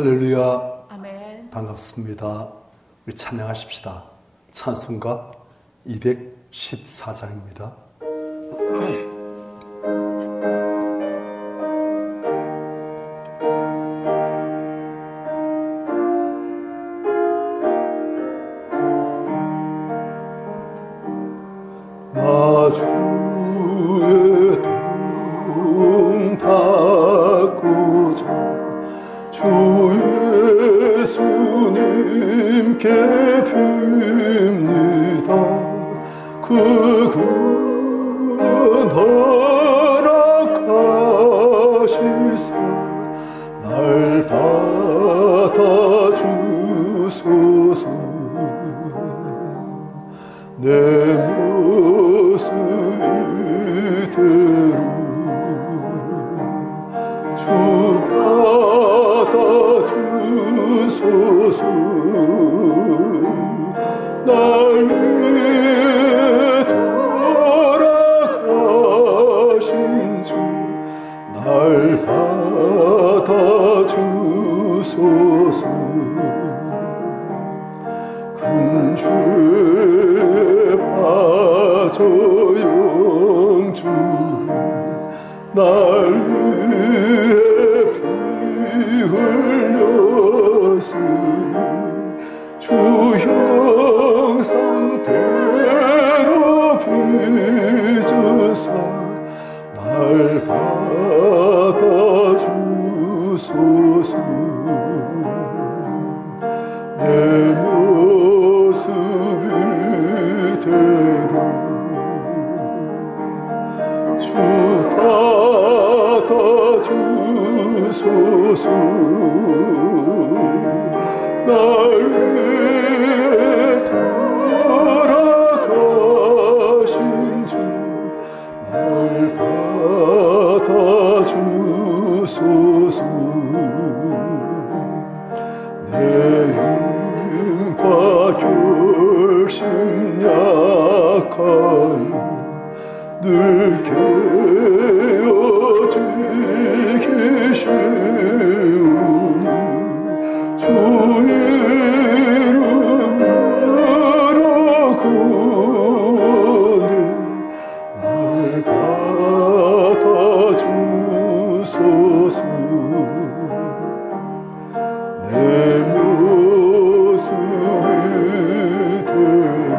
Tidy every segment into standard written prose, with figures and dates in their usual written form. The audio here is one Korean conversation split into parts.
할렐루야. 아멘. 반갑습니다. 우리 찬양하십시다. 찬송가 214장입니다. 나 주의 도움 받고자 주 예수님께 빕니다. 그분 허락하시사 날 받아주소서. 내 모습 이대로 주 받아주소서. 날 위해 돌아가신 주 날 받아주소서. 큰 죄에 빠져 영주를 날 위해 피 흘렸으니 주 형상대로 빚으사 날 받아주소서. 내 모습 이대로 주 받아주소서. 날 위해 돌아가신 주 날 받아주소서. 내 힘과 결심 약하여 늘 깨어지기 쉬우니 주 이름으로 구원해 날 받아주소서. 내 모습 이대로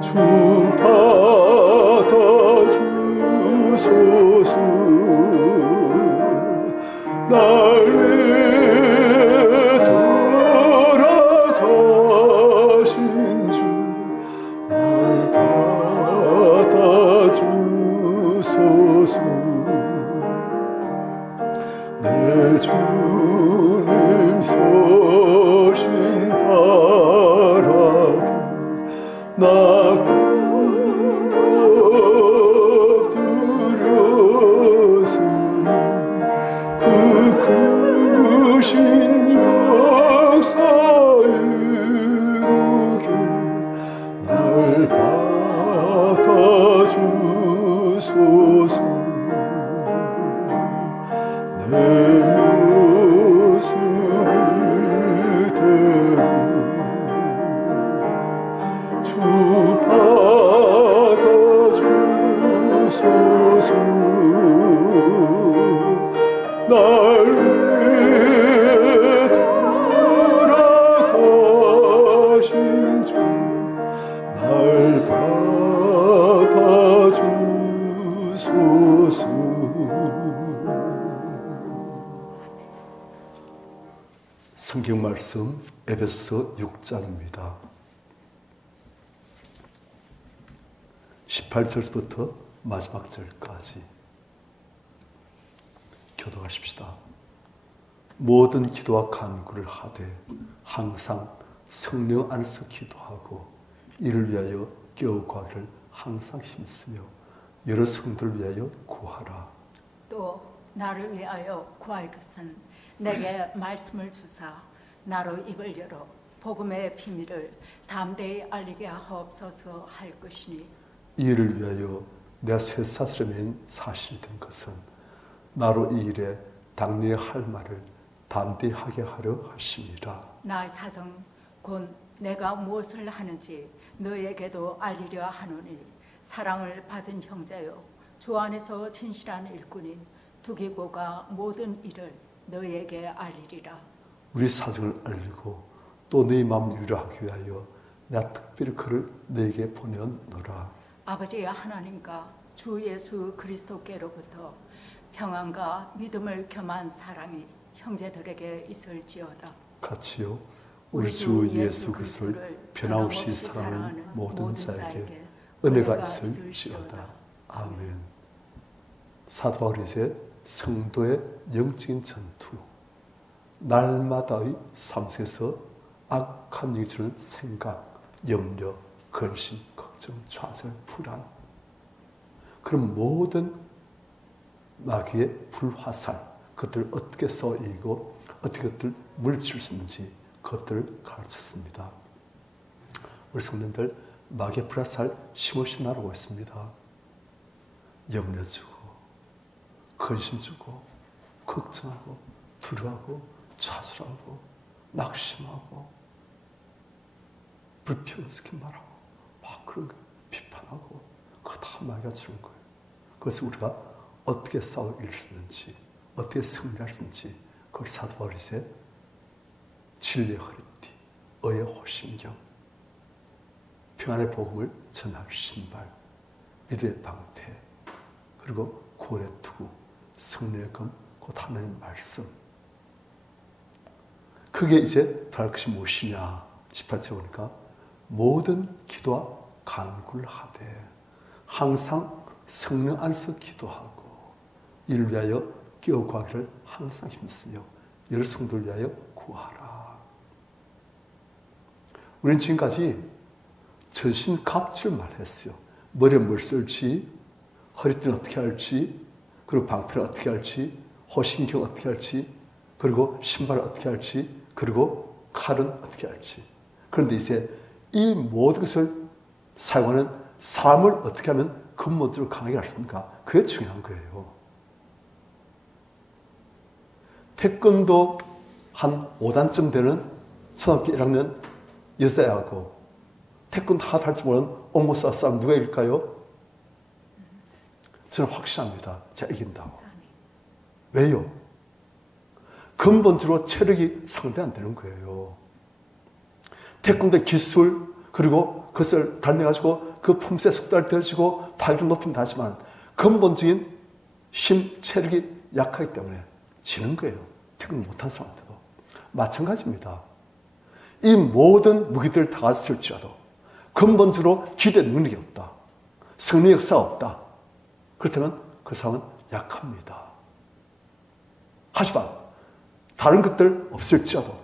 주 받아주소서. 날 위해 돌아가신 주 날 받아주소서. 내 주님 서신 바라보 나 엎드렸으니 그 크신 역사 이루게 날 받아주소서. 내 모습 이대로 주 받아주소서. 날 위해 돌아가신 주 날 받아주소서. 성경 말씀 에베소 6장입니다. 18절부터 마지막 절까지 교도하십시다. 모든 기도와 간구를 하되 항상 성령 안에서 기도하고 이를 위하여 겨우구하기를 항상 힘쓰며 여러 성도를 위하여 구하라. 또 나를 위하여 구할 것은 내게 말씀을 주사 나로 입을 열어 복음의 비밀을 담대히 알리게 하옵소서 할 것이니 이를 위하여 내가 쇠사슬에 맨 사신이 된 것은 나로 이 일에 당리에 할 말을 담대히 하게 하려 하심이라. 나의 사정 곧 내가 무엇을 하는지 너에게도 알리려 하노니 사랑을 받은 형제여 주 안에서 진실한 일꾼인 두기고가 모든 일을 너에게 알리리라. 우리 사정을 알리고 또 너희 마음을 위로하기 위하여 내가 특별히 그를 너에게 보내노라. 아버지 하나님과 주 예수 그리스도께로부터 평안과 믿음을 겸한 사랑이 형제들에게 있을지어다. 같이요. 우리 주 예수 그리스도를 변함없이 사랑하는 모든 자에게 은혜가 있을지어다. 아멘. 사도 바울이 이제 성도의 영적인 전투, 날마다의 삶 속에서 악한 영이 주는 생각, 염려, 근심, 걱정, 좌절, 불안, 그런 모든 마귀의 불화살, 그것들을 어떻게 써 이기고 어떻게 그것들을 물리칠 수 있는지 그것들을 가르쳤습니다. 우리 성도님들 마귀의 불화살 쉼없이 날아오고 있습니다. 염려 주고 근심 주고 걱정하고 두려워하고 좌절하고 낙심하고 불평스럽게 말하고 막 그런 거 비판하고 그거 다 마귀가 주는 거예요. 그래서 우리가 어떻게 싸워 이길 수 있는지 어떻게 승리할 수 있는지 그걸 사도 바울이 이제 진리의 허리띠, 의의 호심경, 평안의 복음을 전할 신발, 믿음의 방패, 그리고 구원의 투구, 성령의 검, 곧 하나님의 말씀. 그게 이제 더할 것이 무엇이냐? 18절 보니까 모든 기도와 간구를 하되 항상 성령 안에서 기도하고 이를 위하여 깨어 구하기를 항상 힘쓰며 여러 성도를 위하여 구하라. 우리는 지금까지 전신갑주를 말했어요. 머리에 뭘 쓸지, 허리띠는 어떻게 할지, 그리고 방패를 어떻게 할지, 호신경 어떻게 할지, 그리고 신발을 어떻게 할지, 그리고 칼은 어떻게 할지. 그런데 이제 이 모든 것을 사용하는 사람을 어떻게 하면 근본적으로 강하게 할 수 있는가? 그게 중요한 거예요. 태권도 한 5단쯤 되는 초등학교 1학년 여자애하고 태권도 하나도 할지 모르는 옹모싸 싸움 누가 이길까요? 저는 확신합니다. 제가 이긴다고. 왜요? 근본적으로 체력이 상대 안 되는 거예요. 태권도 기술 그리고 그것을 달려가지고 그 품새 속도를 더해지고 발을 높인다 하지만 근본적인 힘, 체력이 약하기 때문에 지는 거예요. 태권도 못한 사람한테도. 마찬가지입니다. 이 모든 무기들을 다 가졌을지라도 근본적으로 기대 능력이 없다. 성령 역사가 없다. 그렇다면 그 사람은 약합니다. 하지만 다른 것들 없을지라도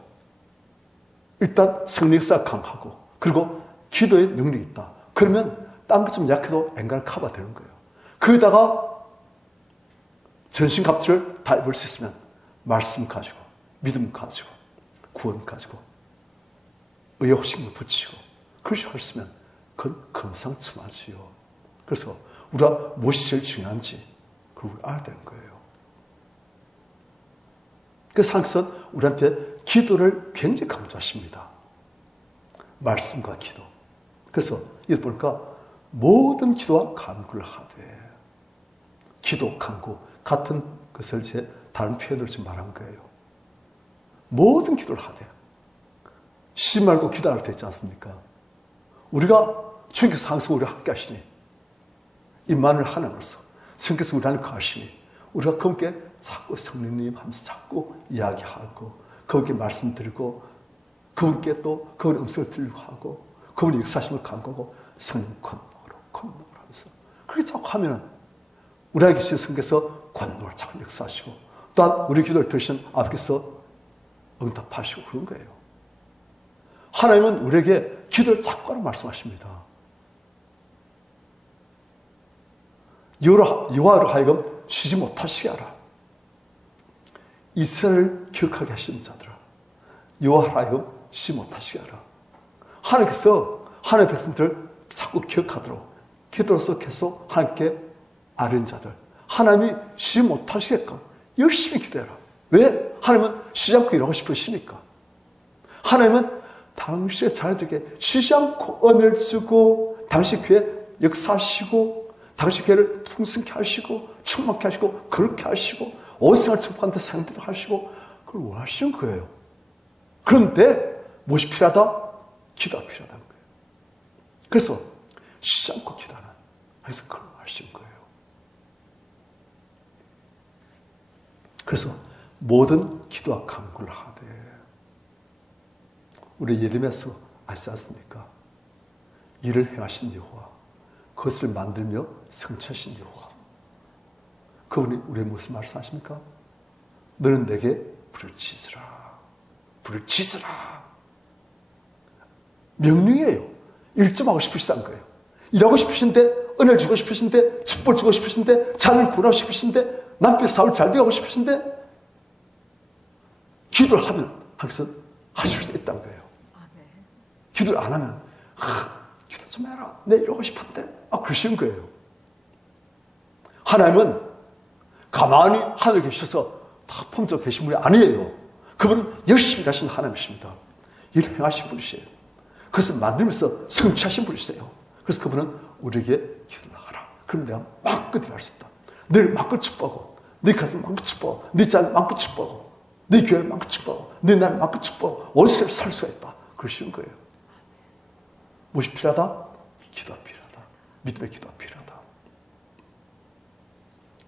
일단 성령 역사가 강하고 그리고 기도의 능력이 있다. 그러면 딴 것 좀 약해도 엔간을 커버되는 거예요. 거기다가 전신갑주를 다 입을 수 있으면 말씀 가지고 믿음 가지고 구원 가지고 의의 호심을 붙이고 그것이 했으면 그건 금상첨화지요. 그래서 우리가 무엇이 제일 중요한지 그걸 알아야 되는 거예요. 그래서 하나님께서는 우리한테 기도를 굉장히 강조하십니다. 말씀과 기도. 그래서 이거 보니까 모든 기도와 간구를 하되 기도, 간구 같은 것을 이제 다른 표현으로 지금 말한 거예요. 모든 기도를 하되 쉬지 말고 기도하라 되어 있지 않습니까? 우리가 주님께서 항상 우리와 함께 하시니 임만을 하나로서 성께서 우리 안에 거하시니 우리가 그분께 자꾸 성령님 하면서 자꾸 이야기하고 그분께 말씀드리고 그분께 또 그분의 음성을 들리고 하고 그분의 역사심을 간구하고 성령 권능으로 하면서 그렇게 자꾸 하면 우리에게 계신 성께서 권능을 자꾸 역사하시고 또한 우리 기도를 들으신 아버지께서 응답하시고 그런 거예요. 하나님은 우리에게 기도를 자꾸 하라 말씀하십니다. 여호와로 하여금 쉬지 못하시게 하라. 이스라엘을 기억하게 하시는 자들아 여호와로 하여금 쉬지 못하시게 하라. 하나님께서 하나님의 백성들을 자꾸 기억하도록 기도로서 계속 하나님께 아뢰는 자들 하나님이 쉬지 못하시게끔 열심히 기도해라. 왜? 하나님은 쉬지 않고 일하고 싶으시니까. 하나님은 당신의 자녀들에게 쉬지 않고 은혜를 주고 당신 교회 역사하시고 당신 교회를 풍성케 하시고 충만케 하시고 그렇게 하시고 온 세상을 축복하는 데 사용되도록 하시고 그걸 원하시는 거예요. 그런데 무엇이 필요하다? 기도가 필요하다는 거예요. 그래서 쉬지 않고 기도하는, 그래서 그걸 하시는 거예요. 그래서 모든 기도와 간구를 하되, 우리 예레미야서 아시지 않습니까? 일을 행하신 여호와, 그것을 만들며 성취하신 여호와, 그분이 우리의 무슨 말씀하십니까? 너는 내게 불을 지으라. 불을 지으라. 명령이에요. 일 좀 하고 싶으시다는 거예요. 일하고 싶으신데, 은혜를 주고 싶으신데, 축복을 주고 싶으신데, 자녀를 구원하고 싶으신데, 남편 사업을 잘 되고 싶으신데, 기도를 하면 항상 하실 수 있다는 거예요. 기도를 안 하면, 기도 좀 해라. 내 이러고 싶은데. 그러시는 거예요. 하나님은 가만히 하늘에 계셔서 다 폼져 계신 분이 아니에요. 그분은 열심히 가신 하나님이십니다. 일을 행하신 분이세요. 그것을 만들면서 성취하신 분이세요. 그래서 그분은 우리에게 기도를 하라. 그러면 내가 마음껏 일할 수 있다. 너를 마음껏 축복하고, 네 가슴 마음껏 축복하고, 네 자를 마음껏 축복하고, 네 교회를 마음껏 축복하고, 네 나를 마음껏 축복하고, 온 세계를 살 수가 있다. 그러시는 거예요. 무엇이 필요하다? 기도가 필요하다. 믿음의 기도가 필요하다.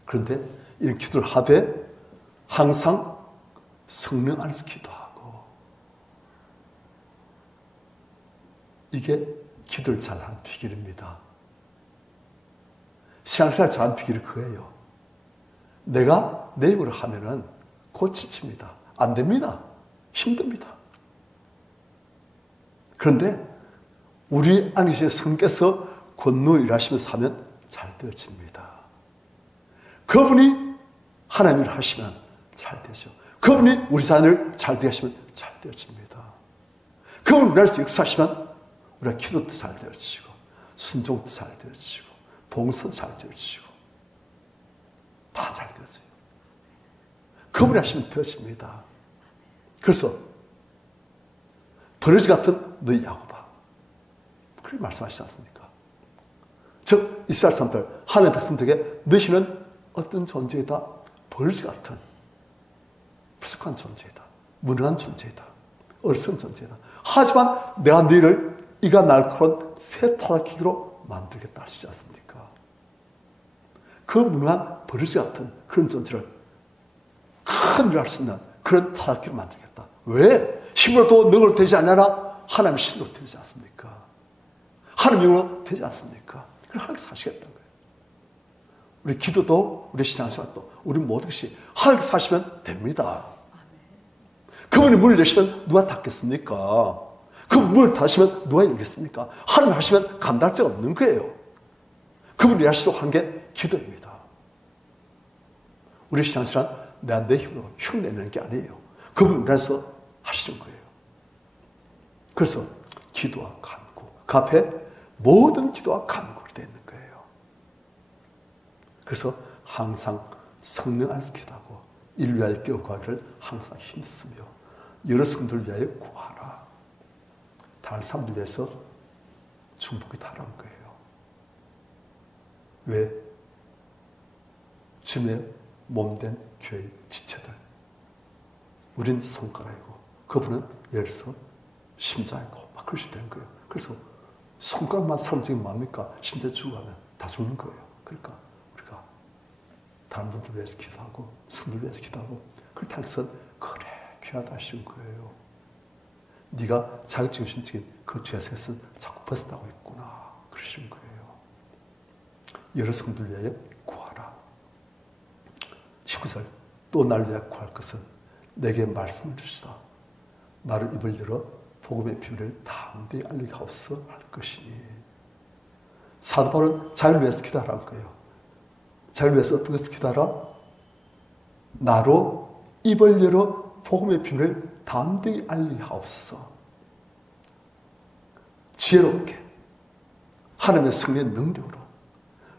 그런데 이런 기도를 하되 항상 성령 안에서 기도하고, 이게 기도를 잘하는 비결입니다. 신앙생활 잘하는 비결이 그거예요. 내가 내 입으로 하면은 곧 지칩니다. 안 됩니다. 힘듭니다. 그런데 우리 안에 계신 성께서 권능 일하시면서 하면 잘 되어집니다. 그분이 하나님을 하시면 잘 되죠. 그분이 우리 자녀를 잘 되게 하시면 잘 되어집니다. 그분이 우리 안에서 역사하시면 우리가 기도도 잘 되어지고, 순종도 잘 되어지고, 봉사도 잘 되어지고, 다 잘 되어져요. 그분이 하시면 되어집니다. 그래서 버러지 같은 너희 야곱아, 그렇게 말씀하시지 않습니까? 즉 이스라엘 사람들, 하나님의 백성들에게 너희는 어떤 존재이다? 버러지 같은 부족한 존재이다. 무능한 존재이다. 어리석은 존재이다. 하지만 내가 너희를 이가 날카로운 새 타락기기로 만들겠다 하시지 않습니까? 그 무능한 버러지 같은 그런 존재를 큰 일을 할 수 있는 그런 타락기로 만들겠다. 왜? 힘으로도 능으로 되지 않냐나 하나님의 신으로 되지 않습니까? 하나님의 영으로 되지 않습니까? 그걸 하나님께서 하시겠다는 거예요. 우리 기도도, 우리 신앙생활도, 우리 모든 것이 하나님께서 하시면 됩니다. 그분이 문을 여시면 누가 닫겠습니까? 그 문을 닫으시면 누가 열겠습니까? 하나님 하시면 감당할 자가 없는 거예요. 그분이 일하시도록 하는 게 기도입니다. 우리 신앙생활은 내가 내 힘으로 흉내내는 게 아니에요. 그분이 일하셔서 하시는 거예요. 그래서 기도와 간구, 그 앞에 모든 기도와 간구로 되어 있는 거예요. 그래서 항상 성령 안에서 기도하고 이를 위하여 깨어 구하기를 항상 힘쓰며 여러 성도를 위하여 구하라. 다른 사람들 위해서 중복이 다른 거예요. 왜? 주님의 몸된 교회의 지체들. 우린 손가락이고 그분은 예를 들어서 심장이고 막 그러시 되는 거예요. 그래서 손가락만 사람적인 마음이니까 심장 죽어가면 다 죽는 거예요. 그러니까 우리가 다른 분들 위해서 기도하고 성도를 위해서 기도하고 그렇게 하는 것은 그래 귀하다 하시는 거예요. 네가 자격증 신적인 그 죄에서 자꾸 벗어나고 있구나 그러시는 거예요. 여러 성도를 위하여 구하라. 19절 또 날 위하여 구할 것은 내게 말씀을 주시다. 나를 입을 열어 복음의 비밀을 담대히 알리게 하옵소서 할 것이니. 사도 바울은 자기를 위해서 기도하라는 거예요. 자기를 위해서 어떤 것을 기도하라? 나로 입을 열어 복음의 비밀을 담대히 알리게 하옵소서. 지혜롭게 하나님의 승리의 능력으로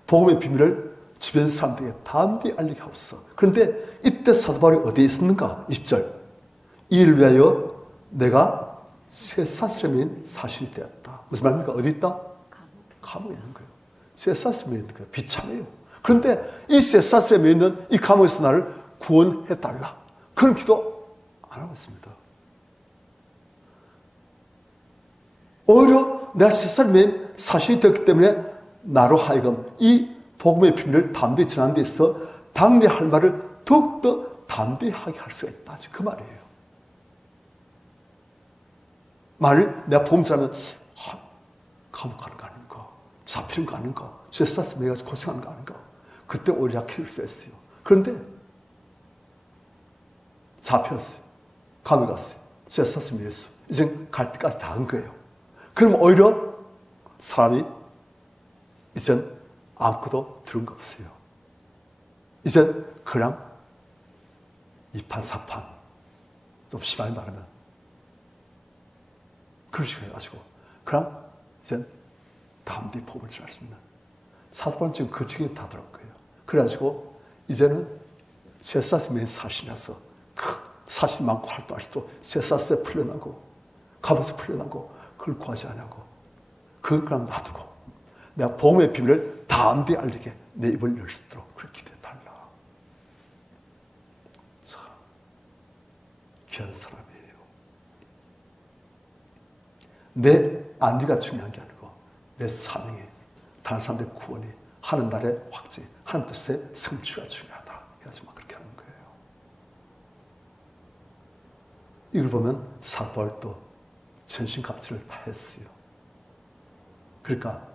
복음의 비밀을 주변 사람들에게 담대히 알리게 하옵소서. 그런데 이때 사도 바울이 어디에 있었는가? 20절. 이를 위하여 내가 쇠사슬에 사실이 되었다. 무슨 말입니까? 어디 있다? 감옥에 있는 거예요. 쇠사슬에 있는 거예요. 비참해요. 그런데 이 쇠사슬에 있는 이 감옥에서 나를 구원해달라. 그런 기도 안 하고 있습니다. 오히려 내가 쇠사슬에 사실이 되었기 때문에 나로 하여금 이 복음의 비밀을 담대히 전하는 데 있어 당리 할 말을 더욱더 담대하게 할 수가 있다. 그 말이에요. 만일 내가 복음 전하면 감옥 가는 거 아닌가? 잡히는 거 아닌가? 쇠사슬 매가지고 고생하는 거 아닌가? 그때 오히려 약해질 수 있어요. 그런데 잡혔어요. 감옥에 갔어요. 쇠사슬 매였어. 이제 갈 때까지 다 한 거예요. 그럼 오히려 사람이 이젠 아무것도 들은 거 없어요. 이젠 그냥 이판 사판, 좀 심하게 말하면 그런 식으로 해가지고 그냥 이젠 담대히 복음을 전할 수 있는 사도 바울은 지금 그 지경에 다 들어간 거예요. 그래가지고 이제는 쇠사슬에 사시면서 사실 많고 활동할 수도 쇠사슬에 풀려나고 갑옷에 풀려나고 그걸 구하지 않냐고 그걸 그냥 놔두고 내가 복음의 비밀을 담대히 알리게 내 입을 열 수 있도록 그렇게 기도해달라. 참 귀한 사람이에요. 내 안위가 중요한 게 아니고 내 사명이 다른 사람들의 구원이 하는 날의 확증, 하나님 뜻의 성취가 중요하다. 그래서 막 그렇게 하는 거예요. 이걸 보면 사도 바울도 전신갑주를 다 했어요. 그러니까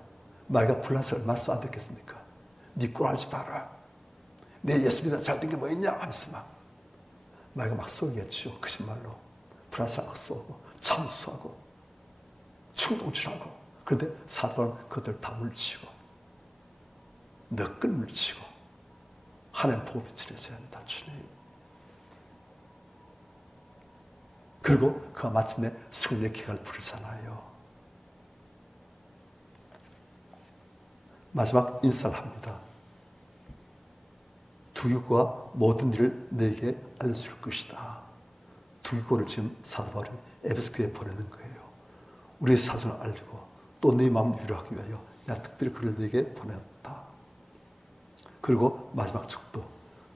마귀가 불나서 얼마나 쏴댔겠습니까? 니 꼴하지 마라. 내 예수 믿어 잘된 게 뭐 있냐? 하면서 마귀가 막 쏘겠죠. 거짓말로. 불화살 막 쏘고 참수하고 충동질하고. 그런데 사도 바울은 그것들 다 물리치고 너끈 물리치고 하나님 복음이 전해져야 한다. 주님. 그리고 그가 마침내 승리의 기가를 부르잖아요. 마지막 인사를 합니다. 두기고가 모든 일을 내게 알려줄 것이다. 두기고를 지금 사도 바울이 에베소 교회에 보내는 거예요. 우리의 사정을 알리고 또 네 마음을 위로하기 위하여 내가 특별히 그를 내게 보냈다. 그리고 마지막 축도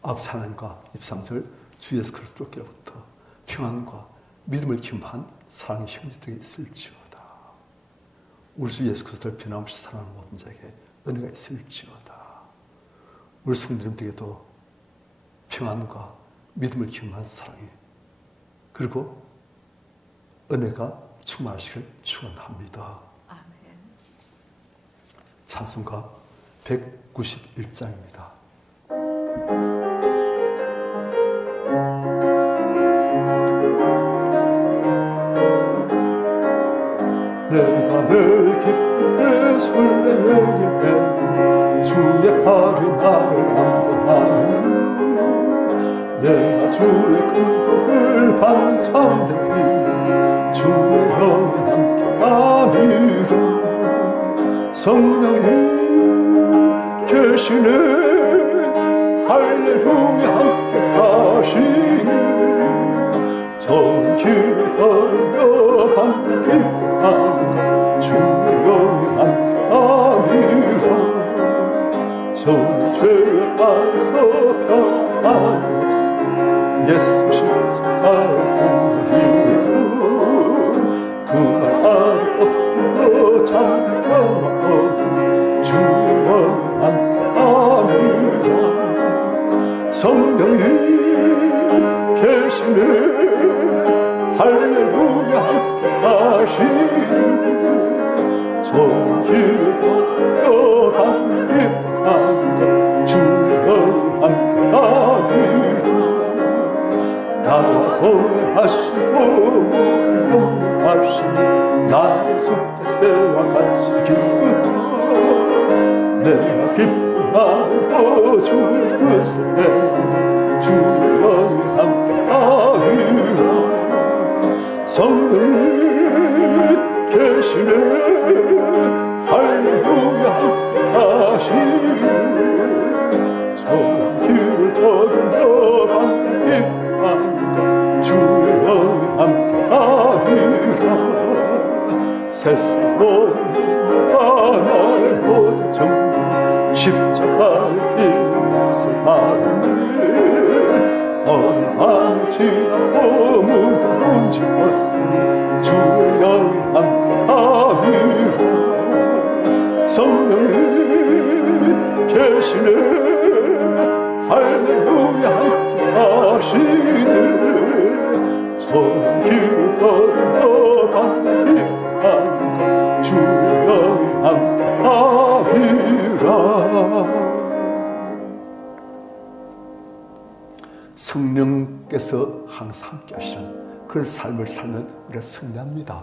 아버지 하나님과 23절 주 예수 그리스도께로부터 평안과 믿음을 기음한 사랑의 형제들이 있을지어다. 우리 주 예수 그리스도를 변함없이 사랑하는 모든 자에게 은혜가 있을지어다. 우리 성도님들에게도 평안과 믿음을 기음한 사랑이 그리고 은혜가 충만하시길 축원합니다. 아멘. 찬송가 191장입니다. 내가 늘 기쁘게 설레길래 주의 팔이 나를 안보하니 내가 주의 큰 복을 받는 참된 피 주의 영이 함께하리라. 성령이 계시네 할렐루야 함께하시니 전 길을 걸으며 밤에 기뻐하는 주의 영이 함께하리라. 전 죄에 빠져 평안이 없어 예수 십자가 공로이고 그날 아래 엎드려 참된 평화 얻은 주의 영이 함께하리라. 성령이 계시네 할렐루야 함께하시니 좋은 길을 걸어 밤에 기뻐하는 것 주의 영이 함께하리라. 나와 동행하시고 훌륭하시니 나의 숲에새와 같이 기쁘다. 내가 기쁜 마음으로 주의 뜻을 행하니 주의 영이 함께하리라. 성령이 계시네 할렐루야 함께하시니 어느 지나고 문지 벗으니 주의 영이 함께하리라. 성령이 계시네 할렐루야 함께하시네 저는 길을 걸으며 밤낮 기도하는 주의 영이 함께하리라. 성령께서 항상 함께 하시는 그런 삶을 살면 우리가 승리합니다.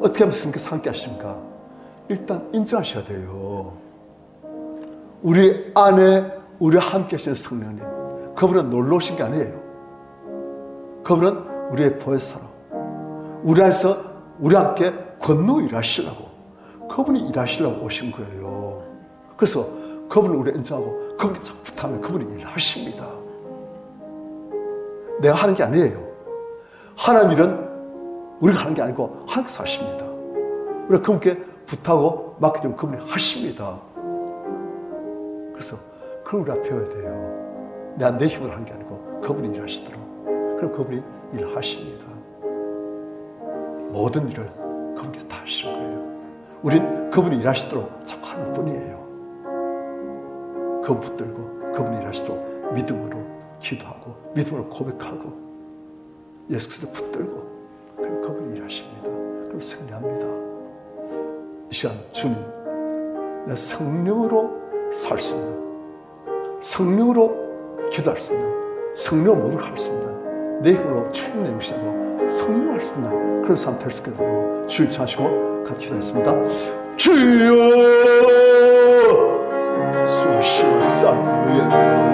어떻게 하면 성령께서 함께 하십니까? 일단 인정하셔야 돼요. 우리 안에 우리와 함께 하시는 성령님, 그분은 놀러 오신 게 아니에요. 그분은 우리의 보혜사로 우리 안에서 우리와 함께 권능 일하시려고, 그분이 일하시려고 오신 거예요. 그래서 그분을 우리가 인정하고 그분께 자꾸 부탁하면 그분이 일하십니다. 내가 하는 게 아니에요. 하나님 일은 우리가 하는 게 아니고 하나님께서 하십니다. 우리가 그분께 부탁하고 맡기면 그분이 하십니다. 그래서 그걸 우리가 배워야 돼요. 내가 내 힘으로 하는 게 아니고 그분이 일하시도록. 그럼 그분이 일하십니다. 모든 일을 그분께서 다 하시는 거예요. 우린 그분이 일하시도록 자꾸 하는 뿐이에요. 그분 붙들고 그분이 일하시도록 믿음으로 기도하고 믿음으로 고백하고 예수 그리스도를 붙들고 그럼 그분이 일하십니다. 그럼 승리합니다. 이 시간 주님, 내 성령으로 살 수 있는, 성령으로 기도할 수 있는, 성령으로 모든 걸 할 수 있는, 내 힘으로 충분히 무시하고 성령을 할 수 있는 그런 삶 될 수 있게 되고 주일 청하시고 같이 기도했습니다. 주여 수시오 쌍무에